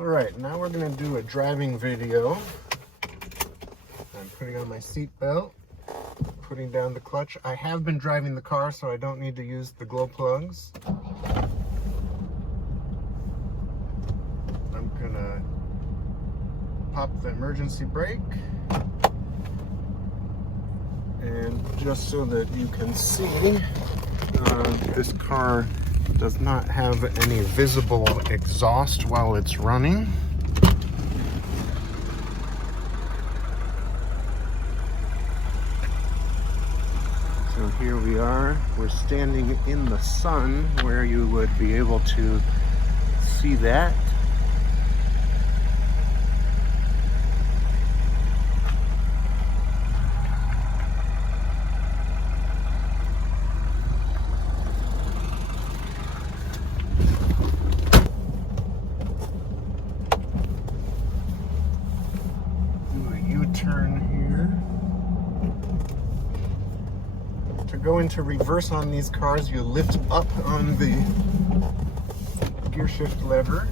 Alright, now we're going to do a driving video. I'm putting on my seatbelt, putting down the clutch. I have been driving the car, so I don't need to use the glow plugs. I'm going to pop the emergency brake. And just so that you can see, this car does not have any visible exhaust while it's running. So here we are. We're standing in the sun where you would be able to see that. Turn here. To go into reverse on these cars, you lift up on the gear shift lever.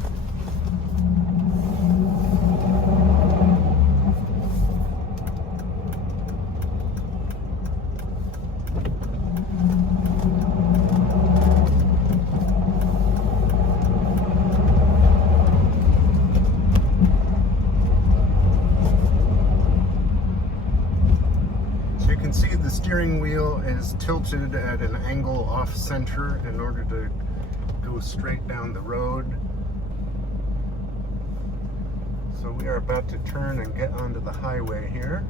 The steering wheel is tilted at an angle off center in order to go straight down the road. So we are about to turn and get onto the highway here.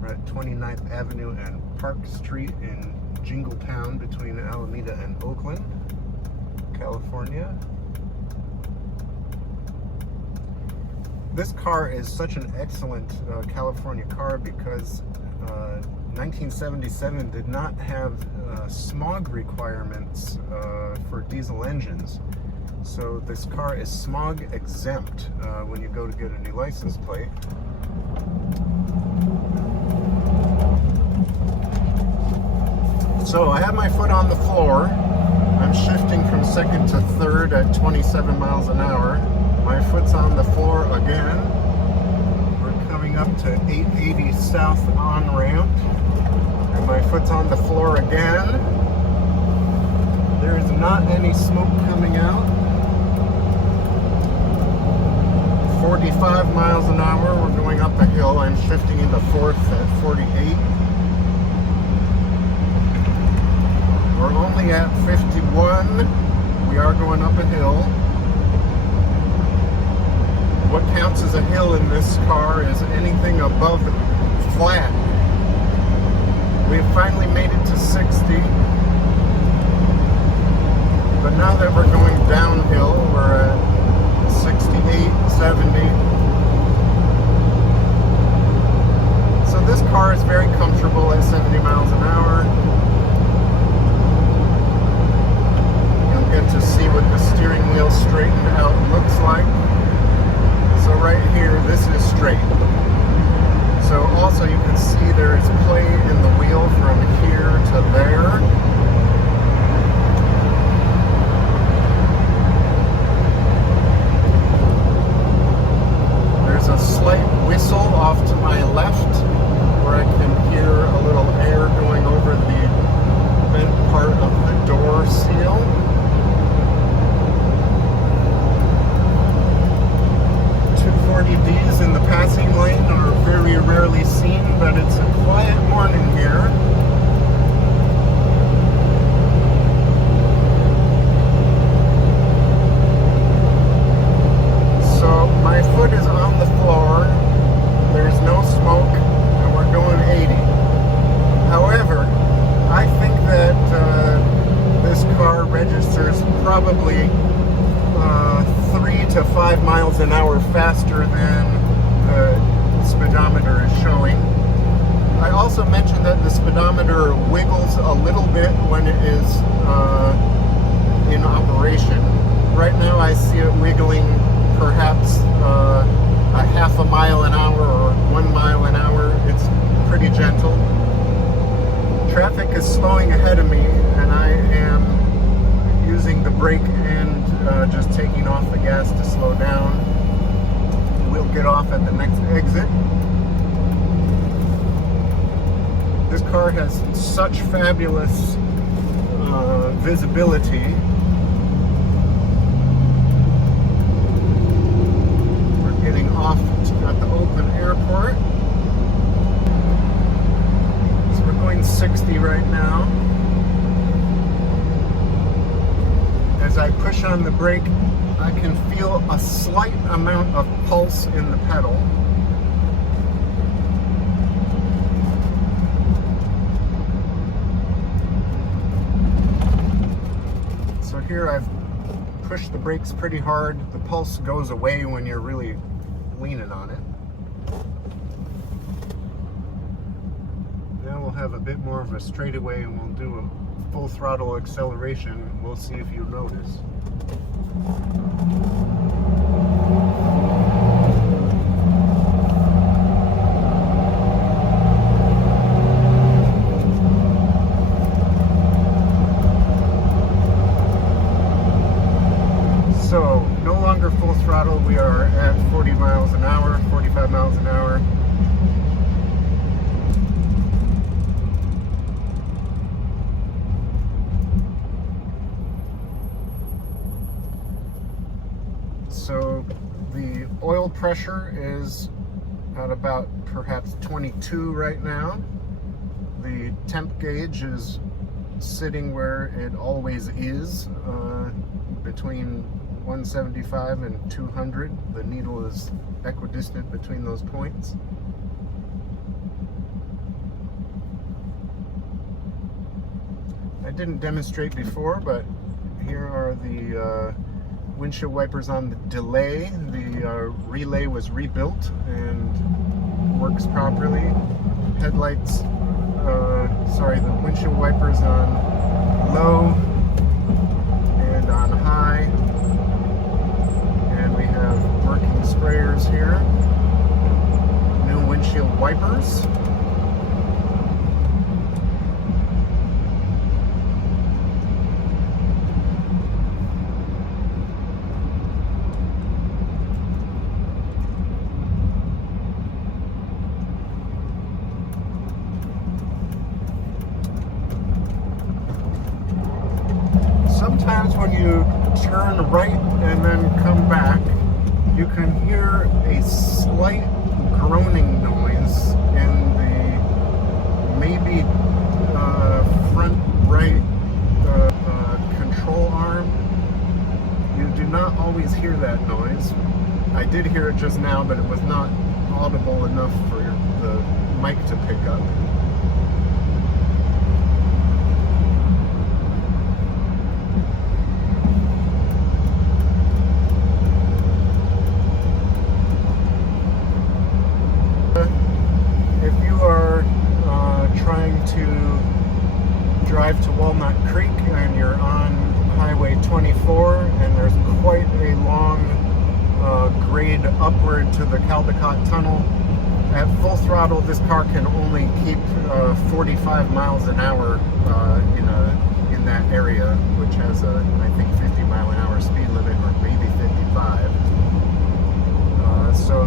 We're at 29th Avenue and Park Street in Jingletown between Alameda and Oakland, California. This car is such an excellent California car because 1977 did not have smog requirements for diesel engines. So this car is smog exempt when you go to get a new license plate. So I have my foot on the floor. I'm shifting from second to third at 27 miles an hour. My foot's on the floor again. We're coming up to 880 South on-ramp. And my foot's on the floor again. There is not any smoke coming out. 45 miles an hour. We're going up a hill. I'm shifting into fourth at 48. We're only at 51. We are going up a hill. What counts as a hill in this car is anything above flat. We've finally made it to 60. But now that we're going downhill, we're at 68, 70. So this car is very comfortable at 70 miles an hour. You'll get to see what the steering wheel straightened out looks like. So right here, this is straight. So also you can see there is play in the wheel from here to there. There's a slight whistle off to my left where I can hear a little air going over the vent part of the door seal. 240Ds in the passing lane are very rarely seen, but it's a quiet morning here. So my foot is on the floor, there's no smoke, and we're going 80. However, I think that this car registers probably 3 to 5 miles an hour faster than the speedometer is showing. I also mentioned that the speedometer wiggles a little bit when it is in operation. Right now I see it wiggling perhaps a half a mile an hour or 1 mile an hour. It's pretty gentle. Traffic is slowing ahead of me and I am using the brake and just taking off the gas to slow down. We'll get off at the next exit. This car has such fabulous visibility. We're getting off at the open airport. So we're going 60 right now. As I push on the brake, I can feel a slight amount of pulse in the pedal. So here I've pushed the brakes pretty hard. The pulse goes away when you're really leaning on it. Now we'll have a bit more of a straightaway and we'll do a full throttle acceleration. We'll see if you notice. So, no longer full throttle. We are at 40 miles an hour, 45 miles an hour. So the oil pressure is at about perhaps 22 right now. The temp gauge is sitting where it always is, between 175 and 200. The needle is equidistant between those points. I didn't demonstrate before, but here are the windshield wipers on the delay. The relay was rebuilt and works properly. Headlights, the windshield wipers on low and on high. And we have working sprayers here. New windshield wipers. Sometimes when you turn right and then come back, you can hear a slight groaning noise in the maybe front right control arm. You do not always hear that noise. I did hear it just now, but it was not audible enough for the mic to pick up. If you are trying to drive to Walnut Creek and you're on Highway 24 and there's quite a long grade upward to the Caldecott Tunnel, at full throttle this car can only keep 45 miles an hour in that area, which has a, I think, 50 mile an hour speed limit, or maybe 55. So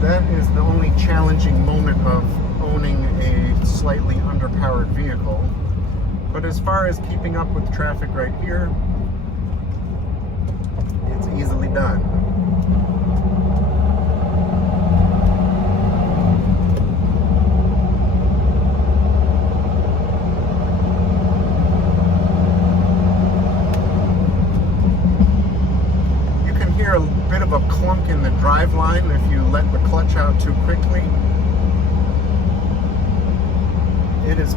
that is the only challenging moment of owning a slightly underpowered vehicle. But as far as keeping up with traffic right here, it's easily done. You can hear a bit of a clunk in the driveline if you let the clutch out too quickly. It is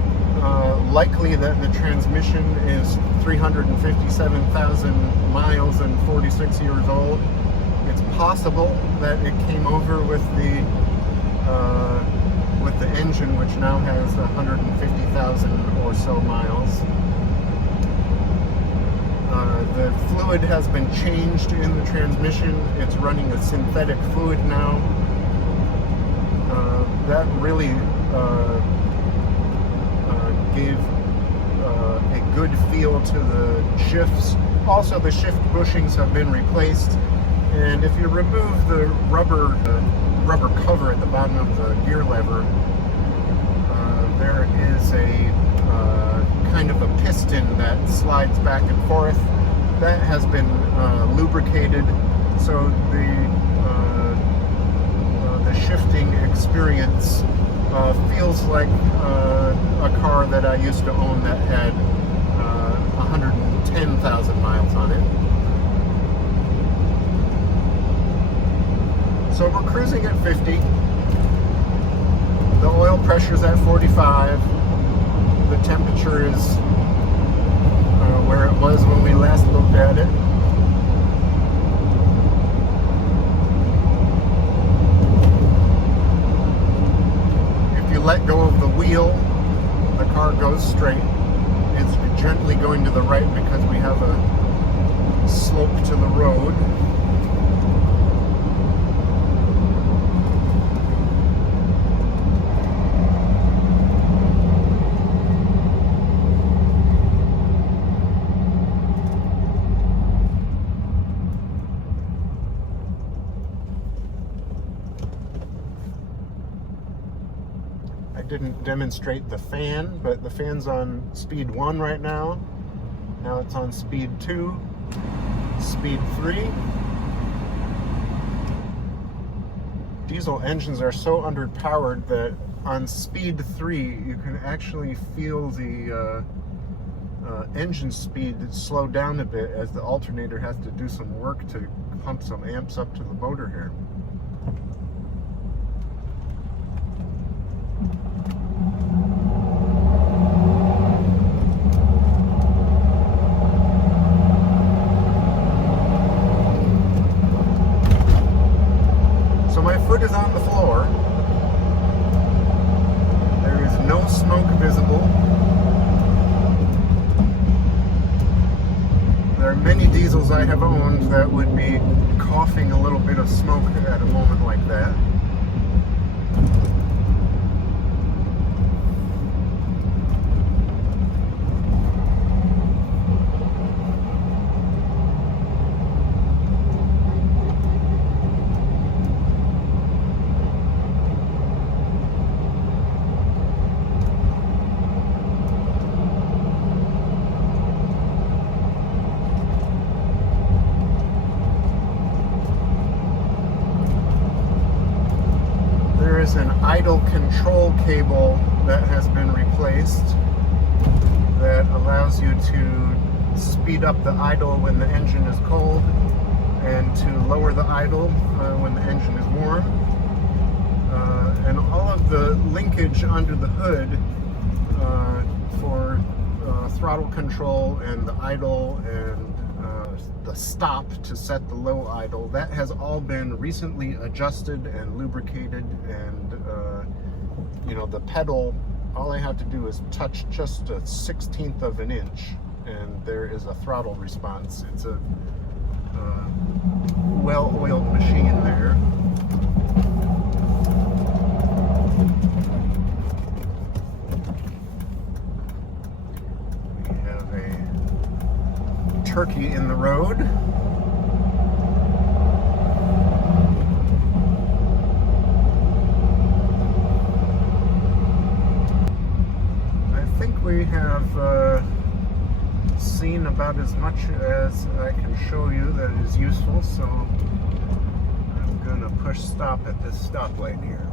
likely that the transmission is 357,000 miles and 46 years old. It's possible that it came over with the engine, which now has 150,000 or so miles. The fluid has been changed in the transmission. It's running a synthetic fluid now. That really gave a good feel to the shifts. Also, the shift bushings have been replaced, and if you remove the rubber cover at the bottom of the gear lever, there is a kind of a piston that slides back and forth. That has been lubricated, so the shifting experience feels like a car that I used to own that had 110,000 miles on it. So we're cruising at 50. The oil pressure's at 45. The temperature is where it was when we last looked at it. If you let go of the wheel, the car goes straight. It's gently going to the right because we have a slope to the road. I didn't demonstrate the fan, but the fan's on speed 1 right now. Now it's on speed 2, speed 3. Diesel engines are so underpowered that on speed 3 you can actually feel the engine speed slow down a bit as the alternator has to do some work to pump some amps up to the motor here. Foot is on the floor. There is no smoke visible. There are many diesels I have owned that would be coughing a little bit of smoke at a moment like that. There is an idle control cable that has been replaced that allows you to speed up the idle when the engine is cold and to lower the idle when the engine is warm. And all of the linkage under the hood for throttle control and the idle and the stop to set the low idle, that has all been recently adjusted and lubricated, and you know, the pedal, all I have to do is touch just a 1/16 of an inch and there is a throttle response. It's a well-oiled machine there. We have a turkey in the road. I think we have seen about as much as I can show you that is useful, so I'm going to push stop at this stoplight here.